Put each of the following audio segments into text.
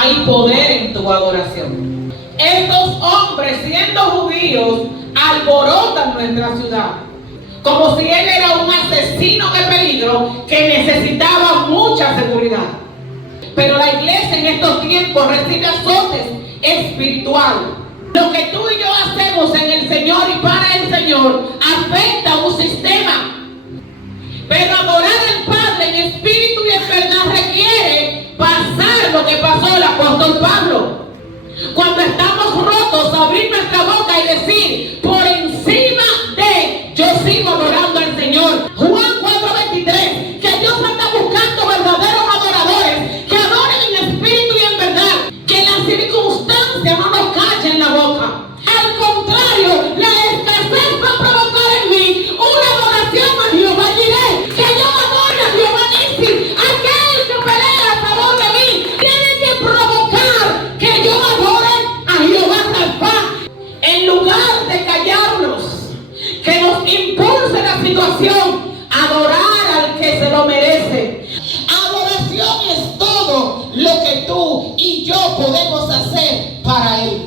hay poder en tu adoración. Estos hombres, siendo judíos, alborotan nuestra ciudad, como si él era un asesino de peligro que necesitaba mucha seguridad. Pero la iglesia en estos tiempos recibe azotes espirituales. Lo que tú y yo hacemos en el Señor y para el Señor afecta a un sistema. Pero adorar al Padre en espíritu y en verdad requiere pasar lo que pasó el apóstol Pablo. Cuando estamos rotos, abrir nuestra boca y decir, por encima de, yo sigo adorando al Señor. Juan 4:23, que Dios anda buscando verdaderos adoradores, que adoren en espíritu y en verdad, que la circunstancia no nos calle en la boca. Al contrario, la escasez va a provocar en mí una adoración a Jehová Jireh, que yo adore a Jehová Nissi. Aquel que pelea a favor de mí tiene que provocar que yo adore a Jehová Rapha. En lugar de callarnos, que nos impulse la situación, adorar al que se lo merece. Adoración es todo lo que tú y yo podemos hacer para Él.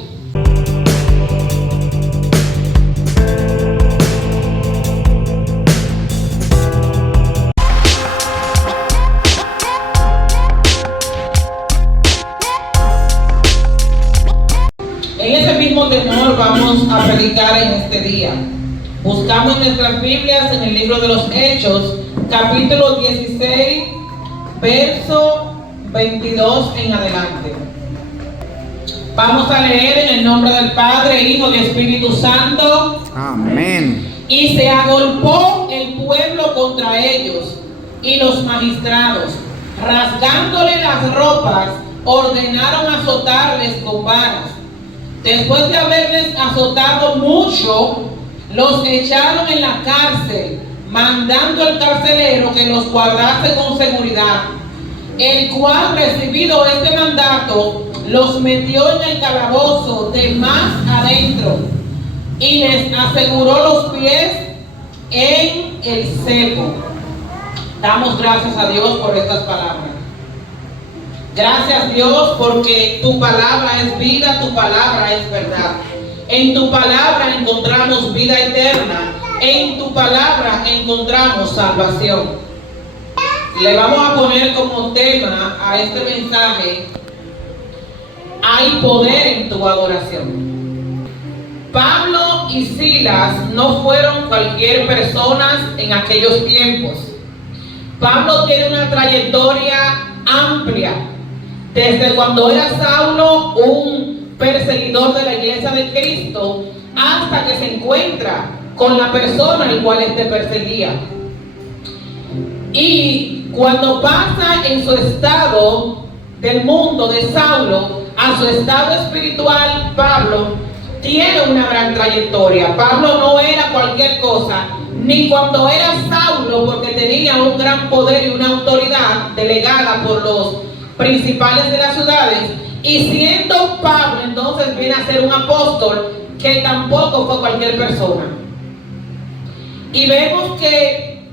En ese mismo tenor vamos a predicar en este día. Buscamos en nuestras Biblias en el libro de los Hechos, capítulo 16, verso 22 en adelante. Vamos a leer en el nombre del Padre, Hijo y Espíritu Santo. Amén. Y se agolpó el pueblo contra ellos y los magistrados, rasgándole las ropas, ordenaron azotarles con varas. Después de haberles azotado mucho, los echaron en la cárcel, mandando al carcelero que los guardase con seguridad, el cual, recibido este mandato, los metió en el calabozo de más adentro y les aseguró los pies en el cepo. Damos gracias a Dios por estas palabras. Gracias, Dios, porque tu palabra es vida, tu palabra es verdad. En tu palabra encontramos vida eterna. En tu palabra encontramos salvación. Le vamos a poner como tema a este mensaje: hay poder en tu adoración. Pablo y Silas no fueron cualquier persona en aquellos tiempos. Pablo tiene una trayectoria amplia. Desde cuando era Saulo, un perseguidor de la iglesia de Cristo, hasta que se encuentra con la persona al cual éste perseguía. Y cuando pasa en su estado del mundo de Saulo a su estado espiritual, Pablo tiene una gran trayectoria. Pablo no era cualquier cosa, ni cuando era Saulo, porque tenía un gran poder y una autoridad delegada por los principales de las ciudades, y siendo Pablo entonces viene a ser un apóstol que tampoco fue cualquier persona. Y vemos que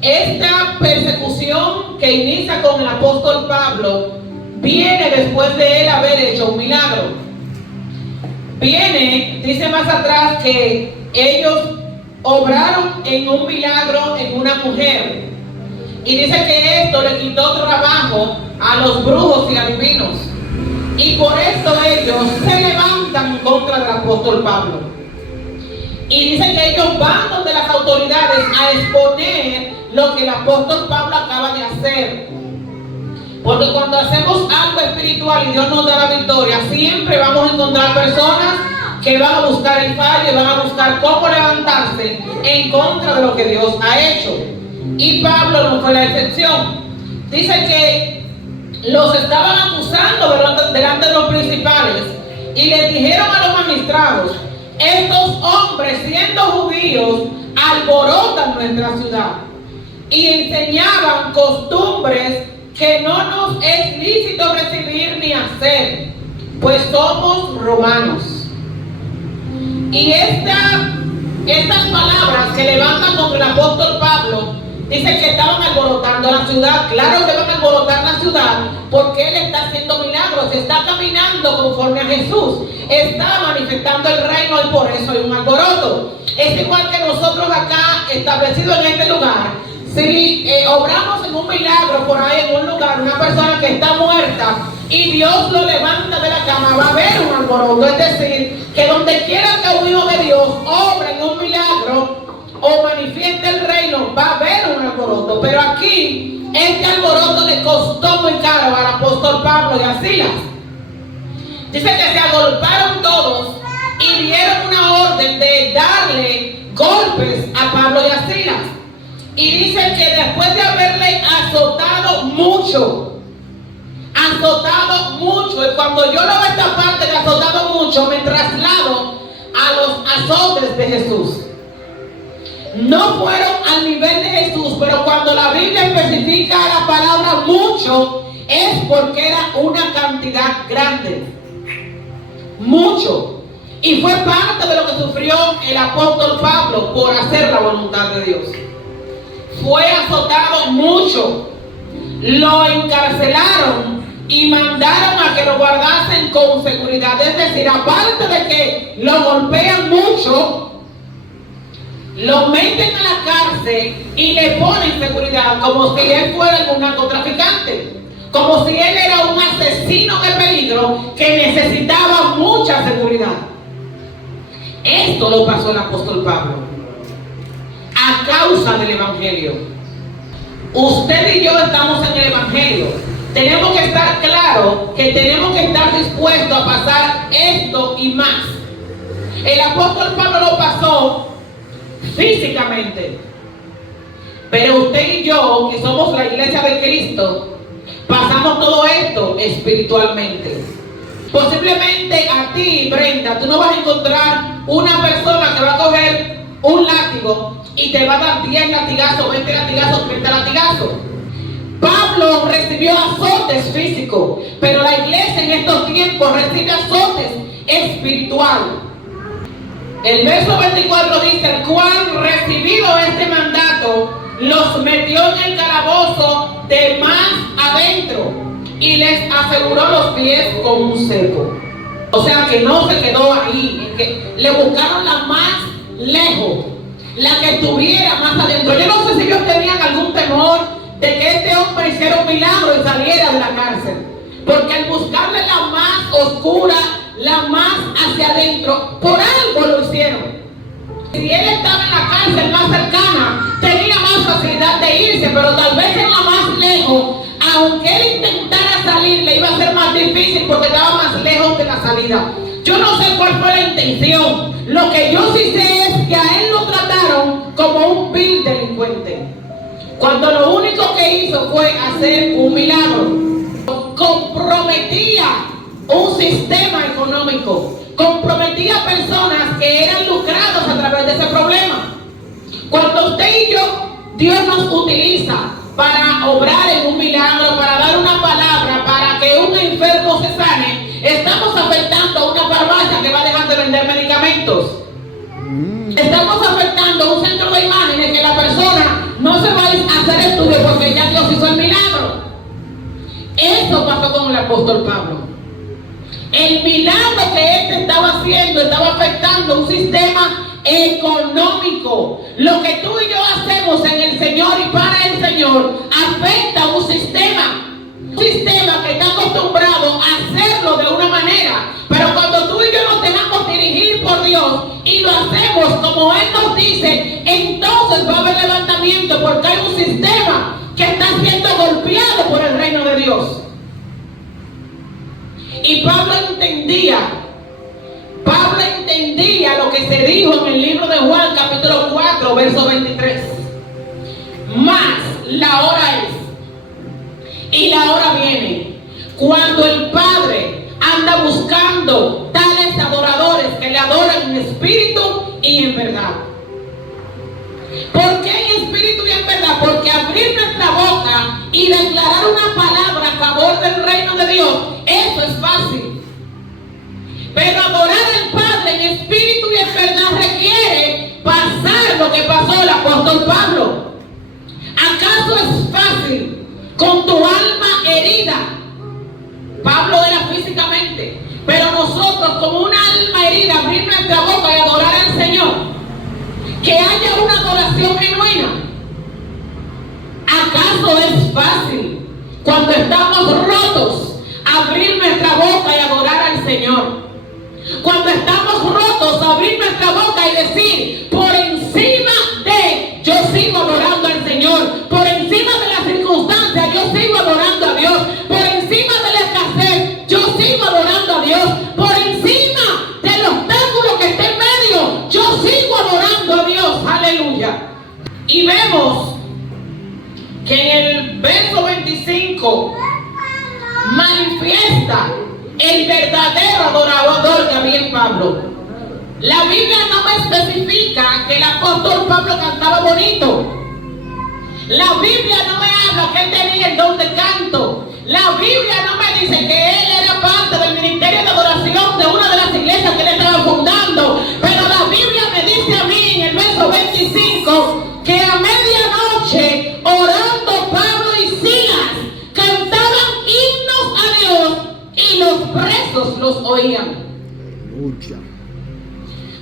esta persecución que inicia con el apóstol Pablo viene después de él haber hecho un milagro. Viene, dice más atrás, que ellos obraron en un milagro en una mujer, y dice que esto le quitó trabajo a los brujos y adivinos, y por eso ellos se levantan contra el apóstol Pablo. Y dice que ellos van donde las autoridades a exponer lo que el apóstol Pablo acaba de hacer. Porque cuando hacemos algo espiritual y Dios nos da la victoria, siempre vamos a encontrar personas que van a buscar el fallo y van a buscar cómo levantarse en contra de lo que Dios ha hecho. Y Pablo no fue la excepción. Dice que los estaban acusando delante de los principales y les dijeron a los magistrados: estos hombres, siendo judíos, alborotan nuestra ciudad y enseñaban costumbres que no nos es lícito recibir ni hacer, pues somos romanos. Y estas palabras que levantan contra el apóstol Pablo Dice que estaban alborotando la ciudad. Claro que van a alborotar la ciudad porque Él está haciendo milagros, está caminando conforme a Jesús, está manifestando el reino y por eso hay un alboroto. Es igual que nosotros acá establecidos en este lugar. Si obramos en un milagro por ahí en un lugar, una persona que está muerta y Dios lo levanta de la cama, va a haber un alboroto. Es decir, que donde quiera que un hijo de Dios obra en un milagro o manifieste el reino, va a haber un alboroto. Pero aquí, este alboroto le costó muy caro al apóstol Pablo y a Silas. Dice que se agolparon todos y dieron una orden de darle golpes a Pablo y a Silas. Y dice que después de haberle azotado mucho, y cuando yo leo esta parte de azotado mucho, me traslado a los azotes de Jesús. No fueron al nivel de Jesús, pero cuando la Biblia especifica la palabra mucho, es porque era una cantidad grande. Mucho. Y fue parte de lo que sufrió el apóstol Pablo por hacer la voluntad de Dios. Fue azotado mucho. Lo encarcelaron y mandaron a que lo guardasen con seguridad. Es decir, aparte de que lo golpean mucho, lo meten a la cárcel y le ponen seguridad, como si él fuera algún narcotraficante, como si él era un asesino de peligro que necesitaba mucha seguridad. Esto lo pasó el apóstol Pablo a causa del evangelio. Usted y yo estamos en el evangelio. Tenemos que estar claros que tenemos que estar dispuestos a pasar esto y más. El apóstol Pablo lo pasó físicamente, pero usted y yo, que somos la iglesia de Cristo, pasamos todo esto espiritualmente. Posiblemente a ti, Brenda, tú no vas a encontrar una persona que va a coger un látigo y te va a dar 10 latigazos, 20 latigazos, 30 latigazos. Pablo recibió azotes físicos, pero la iglesia en estos tiempos recibe azotes espirituales. El verso 24 dice: el cual, recibido este mandato, los metió en el calabozo de más adentro y les aseguró los pies con un cepo. O sea que no se quedó ahí, que le buscaron la más lejos, la que estuviera más adentro. Yo no sé si ellos tenían algún temor de que este hombre hiciera un milagro y saliera de la cárcel, porque al buscarle la más oscura, la más hacia adentro, por algo lo hicieron. Si él estaba en la cárcel más cercana, tenía más facilidad de irse, pero tal vez en la más lejos, aunque él intentara salir, le iba a ser más difícil porque estaba más lejos de la salida. Yo no sé cuál fue la intención. Lo que yo sí sé es que a él lo trataron como un vil delincuente, cuando lo único que hizo fue hacer un milagro. Comprometía un sistema económico, comprometía a personas que eran lucrados a través de ese problema. Cuando usted y yo, Dios nos utiliza para obrar en un milagro, para dar una palabra, para que un enfermo se sane, estamos afectando a una farmacia que va a dejar de vender medicamentos. Estamos afectando a un centro de imágenes que la persona no se va a hacer estudios porque ya Dios hizo el milagro. Eso pasó con el apóstol Pablo. El milagro que él estaba haciendo estaba afectando un sistema económico. Lo que tú y yo hacemos en el Señor y para el Señor afecta un sistema que está acostumbrado a hacerlo de una manera. Pero cuando tú y yo nos dejamos dirigir por Dios y lo hacemos como Él nos dice, entonces va a haber levantamiento, porque hay un sistema que está siendo golpeado por el reino de Dios. Y Pablo entendía lo que se dijo en el libro de Juan, capítulo 4, verso 23. Mas la hora es, y la hora viene, cuando el Padre anda buscando tales adoradores que le adoran en espíritu y en verdad. ¿Por qué en espíritu y en verdad? Porque abrir nuestra boca y declarar una palabra a favor del reino de Dios, eso es fácil. Pero adorar al Padre en espíritu y en verdad requiere pasar lo que pasó el apóstol Pablo. ¿Acaso es fácil con tu alma herida? Pablo era físicamente, pero nosotros como una alma herida abrir nuestra boca y adorar al Señor. Que haya una adoración genuina. ¿Acaso es fácil cuando estamos rotos abrir nuestra boca y adorar al Señor? Cuando estamos rotos abrir nuestra boca y decir, por encima de, yo sigo adorando al Señor, por encima de las circunstancias yo sigo adorando a Dios, por encima de la escasez yo sigo adorando a Dios, por encima del obstáculo que esté en medio yo sigo adorando a Dios, aleluya. Y vemos que en el verso 25 manifiesta el verdadero adorador que había en Pablo. La Biblia no me especifica que el apóstol Pablo cantaba bonito. La Biblia no me habla que él tenía el don de canto. La Biblia no me dice que él era parte del ministerio de adoración de una de las iglesias que él estaba fundando. Pero la Biblia me dice a mí en el verso 25 que a medianoche, orando Pablo y Silas, cantaban himnos a Dios y los presos los oían.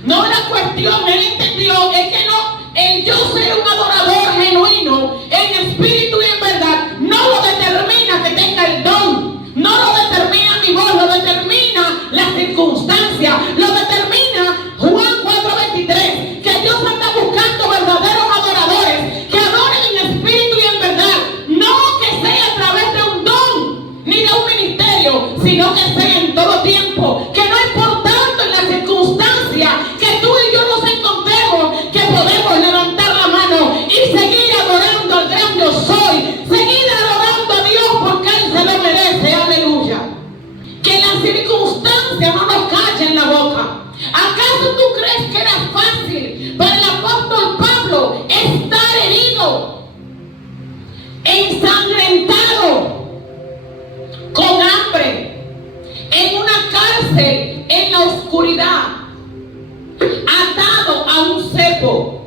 No la cuestión, él entendió, es que no, el yo ser un adorador genuino, en espíritu y en verdad, no lo determina que tenga el don, no lo determina mi voz, lo determina la circunstancia, lo determina Juan 4:23, que Dios está buscando verdaderos adoradores, que adoren en espíritu y en verdad, no que sea a través de un don, ni de un ministerio, sino que sea en todo tiempo, que no importando en la circunstancia, que tú y yo nos encontremos, que podemos levantar la mano y seguir adorando al gran yo soy, seguir adorando a Dios porque Él se lo merece, aleluya. Que las circunstancias no nos callen la boca. ¿Acaso tú crees que era fácil para el apóstol Pablo estar herido, ensangrentado, con hambre, en una cárcel, en la oscuridad, atado a un cepo?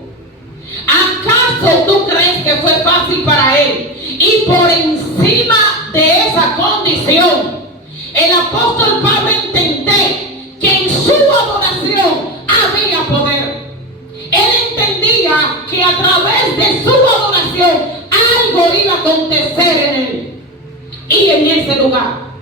¿Acaso tú crees que fue fácil para él? Y por encima de esa condición, el apóstol Pablo entendía que en su adoración había poder. Él entendía que a través de su adoración algo iba a acontecer en él y en ese lugar.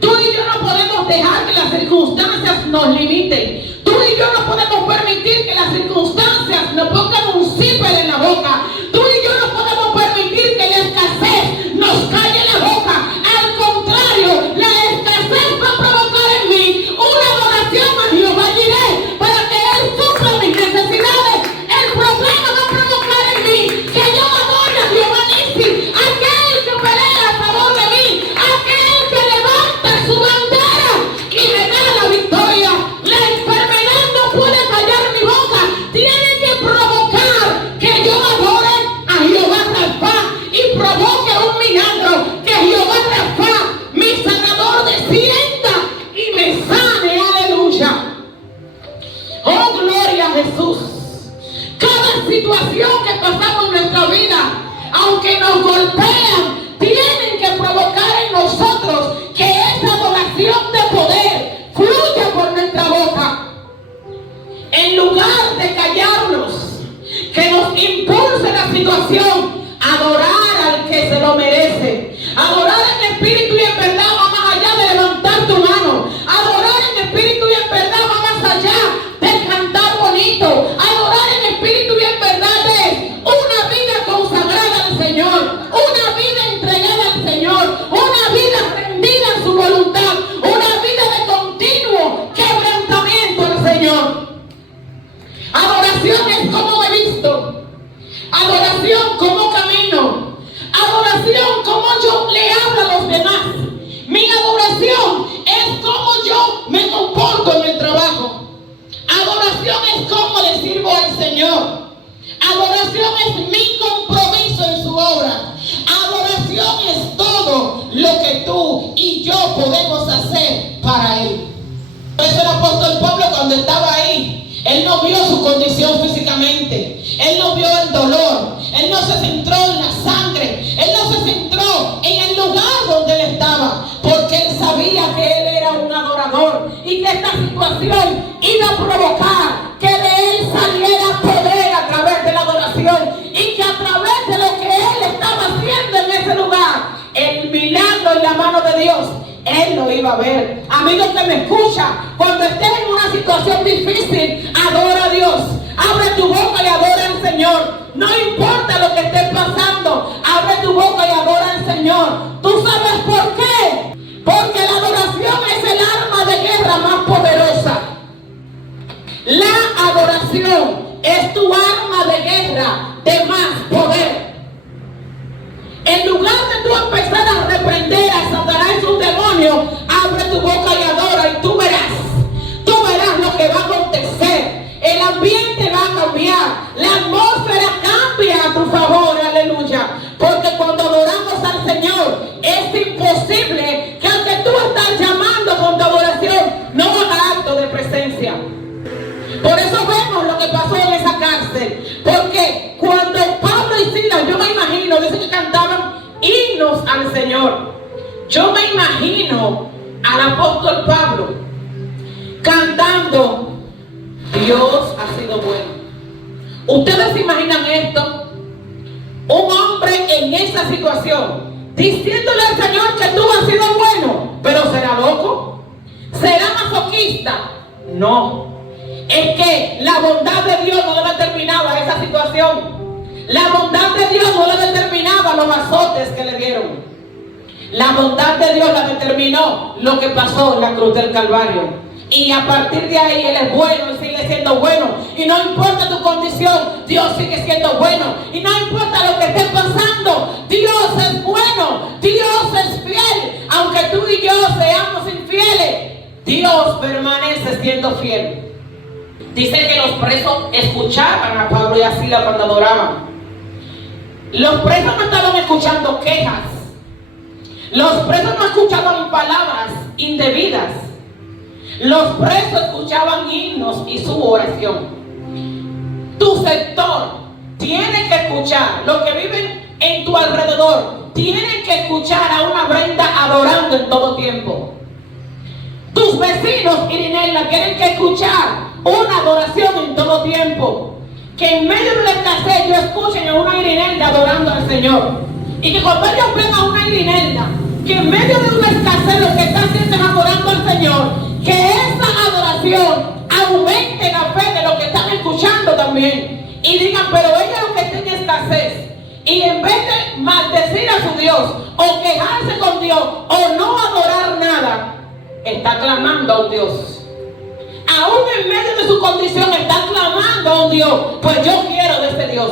Tú y yo no podemos dejar que las circunstancias nos limiten. Tú y yo no podemos permitir que las circunstancias nos pongan un zipper en la boca. Tú y yo no podemos permitir que la escasez nos calle la boca. Al contrario, la escasez va a provocar en mí una adoración a Jehová Jireh para que Él supla mis necesidades. El problema va a provocar en mí que yo adore a Jehová Nissi, aquel que pelea a favor de mí, aquel que levanta su bandera y me da la victoria. La enfermedad no puede callar mi boca, tiene que provocar que yo adore a Jehová Rafa y provoque un milagro, que Jehová Rafa, mi sanador, descienda y me sane, aleluya. Oh, gloria a Jesús. Cada situación que pasamos en nuestra vida, aunque nos golpean, tienen que provocar en nosotros que esa adoración de poder fluya por nuestra boca. En lugar de callarnos, que nos impulse la situación, adorar al que se lo merece. Adorar en espíritu y en verdad va más allá de levantar tu mano. Adorar en espíritu y en verdad va más allá de cantar bonito. Adorar en espíritu y en verdad es una vida consagrada al Señor, una vida entregada al Señor, una vida rendida a su voluntad, una vida de continuo quebrantamiento al Señor. Adoración es cómo me visto, adoración cómo camino, adoración cómo yo le hablo a los demás. Mi adoración es cómo yo me comporto en el trabajo. Adoración es cómo le sirvo al Señor. Adoración es mi compromiso en su obra. Adoración es todo lo que tú y yo podemos hacer para Él. Por eso el apóstol Pablo, cuando estaba ahí, él no vio su condición físicamente, él no vio el dolor, Él no se centró en la sangre. Él no se centró en el lugar donde él estaba. Porque él sabía que él era un adorador. Y que esta situación iba a provocar que de él saliera poder a través de la adoración. Y que a través de lo que él estaba haciendo en ese lugar, el milagro en la mano de Dios, él lo iba a ver. Amigo que me escucha, cuando estés en una situación difícil, adora a Dios. Abre tu boca y adora al Señor. No importa lo que estés pasando, abre tu boca y adora al Señor. ¿Tú sabes por qué? Porque la adoración es el arma de guerra más poderosa. La adoración es tu arma de guerra de más poder. En lugar de tú empezar a reprender a Satanás y sus demonios, abre tu boca y adora y tú verás lo que va a acontecer. El ambiente va a cambiar, la atmósfera cambia a tu favor, aleluya. Porque cuando adoramos al Señor, es imposible que aunque tú estás llamando con tu adoración, no haga acto de presencia. Por eso vemos lo que pasó en esa cárcel. Porque cuando Pablo y Silas, yo me imagino, dice que cantaban himnos al Señor. Yo me imagino al apóstol Pablo cantando: Dios ha sido bueno. ¿Ustedes se imaginan esto? Un hombre en esa situación, diciéndole al Señor que tú has sido bueno. ¿Pero será loco? ¿Será masoquista? No. Es que la bondad de Dios no le determinaba esa situación. La bondad de Dios no le determinaba los azotes que le dieron. La bondad de Dios la determinó lo que pasó en la cruz del Calvario. Y a partir de ahí Él es bueno y sigue siendo bueno. Y no importa tu condición, Dios sigue siendo bueno. Y no importa lo que esté pasando, Dios es bueno, Dios es fiel. Aunque tú y yo seamos infieles, Dios permanece siendo fiel. Dice que los presos escuchaban a Pablo y a Silas cuando adoraban. Los presos no estaban escuchando quejas. Los presos no escuchaban palabras indebidas. Los presos escuchaban himnos y su oración. Tu sector tiene que escuchar, los que viven en tu alrededor tienen que escuchar a una Brenda adorando en todo tiempo. Tus vecinos, Irinela, tienen que escuchar una adoración en todo tiempo. Que en medio de la escasez ellos escuchen a una Irinelda adorando al Señor. Y que cuando ellos ven a una Irinelda que en medio de una escasez lo que está haciendo es adorando al Señor, que esa adoración aumente la fe de los que están escuchando también. Y digan: pero ella, aunque esté en escasez, y en vez de maldecir a su Dios o quejarse con Dios o no adorar nada, está clamando a un Dios. Aún en medio de su condición está clamando a un Dios. Pues yo quiero de ese Dios.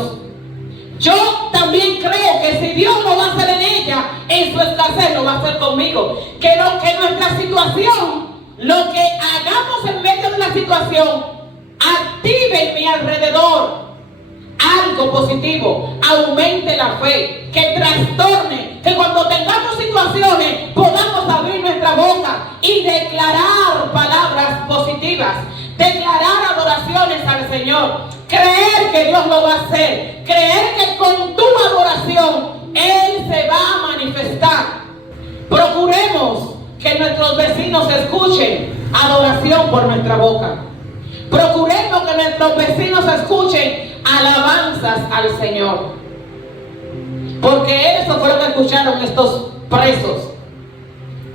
Yo también creo que si Dios lo va a hacer en ella, en su escasez lo va a hacer conmigo. Que nuestra situación, lo que hagamos en medio de la situación, active en mi alrededor algo positivo, aumente la fe, que trastorne, que cuando tengamos situaciones podamos abrir nuestra boca y declarar palabras positivas, declarar adoraciones al Señor, creer que Dios lo va a hacer, creer que con tu adoración Él se va a manifestar. Procuremos que nuestros vecinos escuchen adoración por nuestra boca. Procuremos que nuestros vecinos escuchen alabanzas al Señor. Porque eso fue lo que escucharon estos presos,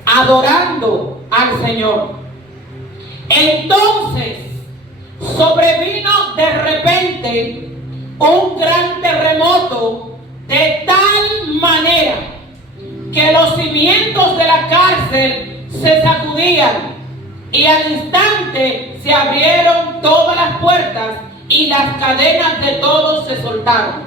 adorando al Señor. Entonces sobrevino de repente un gran terremoto, de tal manera que los cimientos de la cárcel se sacudían, y al instante se abrieron todas las puertas y las cadenas de todos se soltaron.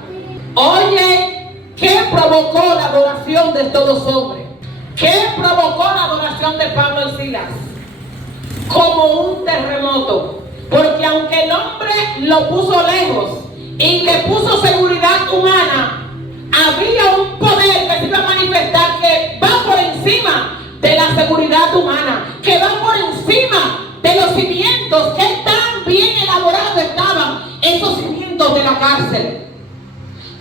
Oye, ¿qué provocó la adoración de estos dos hombres? ¿Qué provocó la adoración de Pablo y Silas? Como un terremoto. Porque aunque el hombre lo puso lejos y le puso seguridad humana, había un poder que se iba a manifestar que va por encima de la seguridad humana, que va por encima de los cimientos, que tan bien elaborados estaban esos cimientos de la cárcel.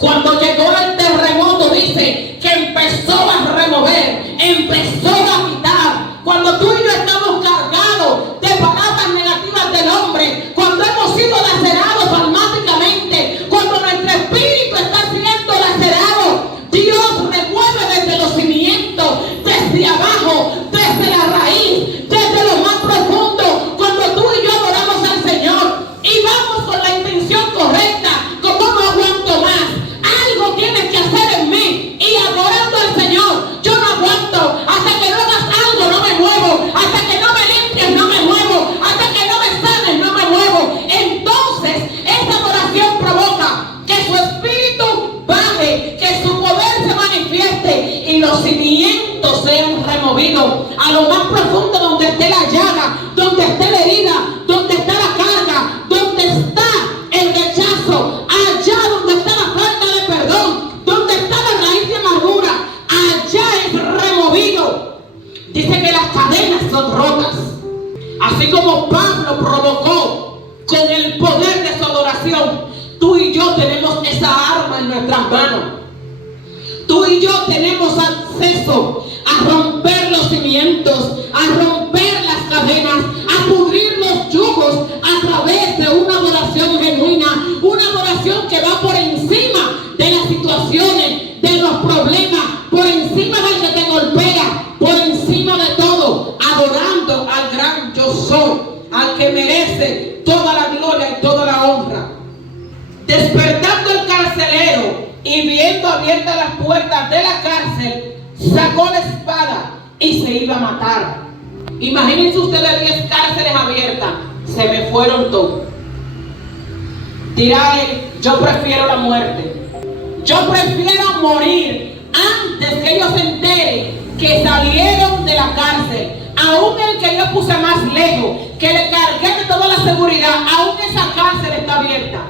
Cuando llegó el terremoto, dice que empezó a remover, empezó a quitar. Cuando tú y yo estamos cargados de palabras negativas del hombre, cuando hemos sido lacerados almáticamente, cuando nuestro espíritu está siendo lacerado, Dios remueve desde los cimientos, desde abajo, desde la raíz, desde lo más profundo. Cuando tú y yo adoramos al Señor y vamos con la intención correcta, como no aguanto más, algo tienes que hacer en mí, y adorando al Señor, yo no aguanto. Hasta que no hagas algo, no me muevo. Hasta que no me limpies, no me muevo. Hasta que no me sanes, no me muevo. Entonces, esa adoración provoca que su espíritu baje, que su poder se manifieste y los cimientos sean removidos a lo más profundo, donde esté la llaga, donde esté la herida, donde está la carga, donde está el rechazo, allá donde está la falta de perdón, donde está la raíz de amargura, allá es removido. Dice que las cadenas son rotas. Así como Pablo provocó con el poder de su adoración, tú y yo tenemos esa arma en nuestras manos. Tú y yo tenemos acceso a romper los cimientos, a romper las cadenas, a pudrir los yugos a través de una adoración genuina, una adoración que va por encima de las situaciones, de los problemas, por encima del que te golpea, por encima de todo, adorando al gran yo soy, al que merece toda la gloria y toda la honra. Despertando el carcelero y viendo abiertas las puertas de la cárcel, sacó la espada y se iba a matar. Imagínense ustedes 10 cárceles abiertas, se me fueron todos. Dirá él, yo prefiero la muerte. Yo prefiero morir antes que ellos se enteren que salieron de la cárcel. Aún el que yo puse más lejos, que le cargué de toda la seguridad, aún esa cárcel está abierta.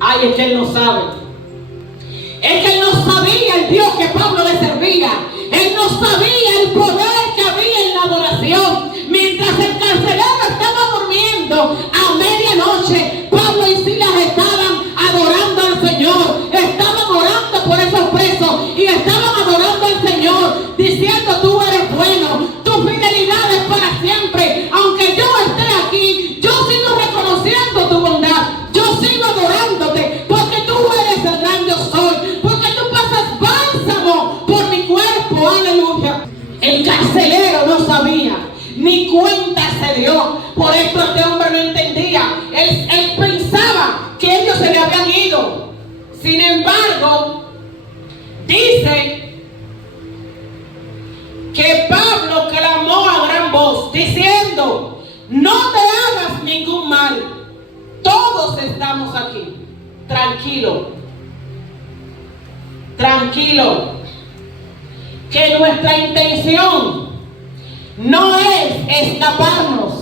Ay, es que él no sabe. Es que él no sabía el Dios que Pablo le servía. Él no sabía el poder que había en la adoración. Mientras el carcelero estaba durmiendo a medianoche, Pablo y Silas estaban adorando al Señor. Estaban orando por esos presos y estaban adorando al Señor, diciendo: tú eres bueno, tu fidelidad es para siempre. Aunque yo esté aquí, yo sigo reconociendo tu bondad. Yo sigo adorándote porque tú eres el gran yo soy, porque tú pasas bálsamo por mi cuerpo. Aleluya. El carcelero no sabía, ni cuenta se dio. Por esto este hombre no entendía. Él pensaba que ellos se le habían ido. Sin embargo, dice que Pablo clamó a gran voz diciendo: no te hagas ningún mal, todos estamos aquí. Tranquilo, tranquilo, que nuestra intención no es escaparnos.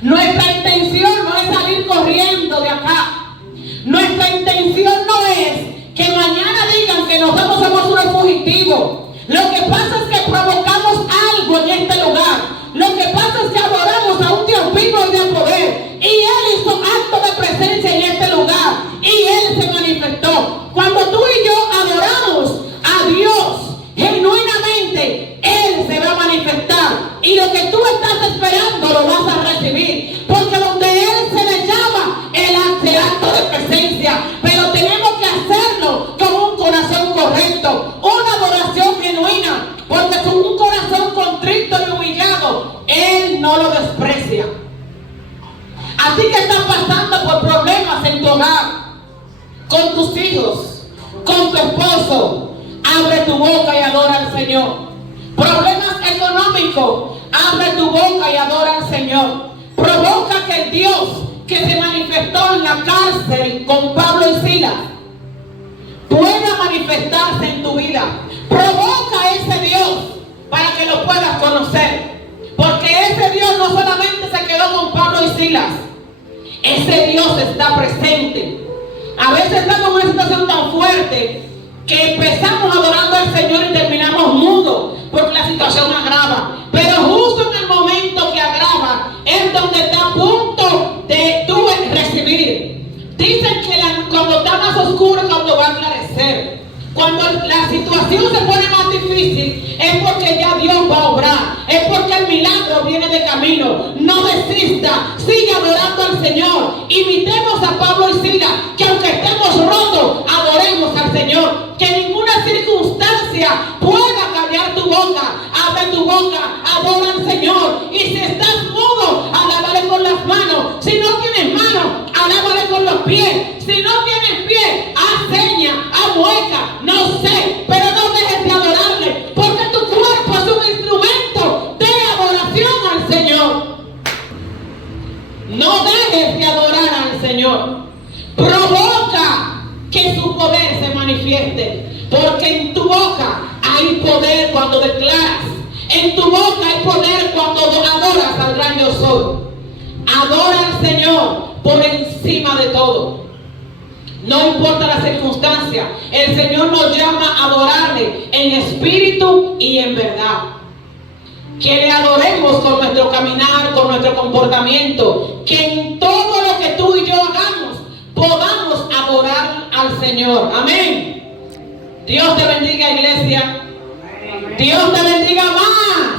Nuestra intención no es salir corriendo de acá. Nuestra intención no es que mañana digan que nosotros somos unos fugitivos. Lo que pasa es que provocamos algo en este lugar. Lo que pasa es que adoramos a un Dios vivo y de poder. Y Él hizo acto de presencia en este lugar. Y Él se manifestó. Cuando tú y yo adoramos a Dios genuinamente, Él se va a manifestar. Y lo que tú estás esperando lo vas a recibir. Porque donde Él se le llama, Él hace acto de presencia. Pero tenemos que hacerlo con un corazón correcto. Una adoración genuina. Porque con un corazón contrito y humillado, Él no lo desprecia. A ti que estás pasando por problemas en tu hogar, con tus hijos, con tu esposo, abre tu boca y adora al Señor. Problemas económicos, abre tu boca y adora al Señor. Provoca que el Dios que se manifestó en la cárcel con Pablo y Silas pueda manifestarse en tu vida. Provoca a ese Dios para que lo puedas conocer. Porque ese Dios no solamente se quedó con Pablo y Silas. Ese Dios está presente. A veces estamos en una situación tan fuerte que empezamos adorando al Señor y terminamos mudos porque la situación agrava. Pero justo en el momento que agrava es donde está a punto de tú recibir. Dicen que cuando está más oscuro, cuando viene de camino, no desista, siga adorando al Señor. Imitemos a Pablo y Silas, que aunque estemos rotos, adoremos al Señor. Que ninguna circunstancia pueda callar tu boca. Abre tu boca, adora al Señor. Y si estás mudo, alábale con las manos. Si no tienes manos, alábale con los pies. Si no tienes pies, haz seña, haz mueca, no sé, pero no dejes de adorarle, porque tu cuerpo es un instrumento de adoración al Señor. No dejes de adorar al Señor. Provoca que su poder se manifieste, porque en tu boca hay poder cuando declaras. En tu boca hay poder cuando adoras al gran yo soy. Adora al Señor por encima de todo. No importa la circunstancia, el Señor nos llama a adorarle en espíritu y en verdad. Que le adoremos con nuestro caminar, con nuestro comportamiento. Que en todo lo que tú y yo hagamos, podamos adorar al Señor. Amén. Dios te bendiga, iglesia. Dios te bendiga más.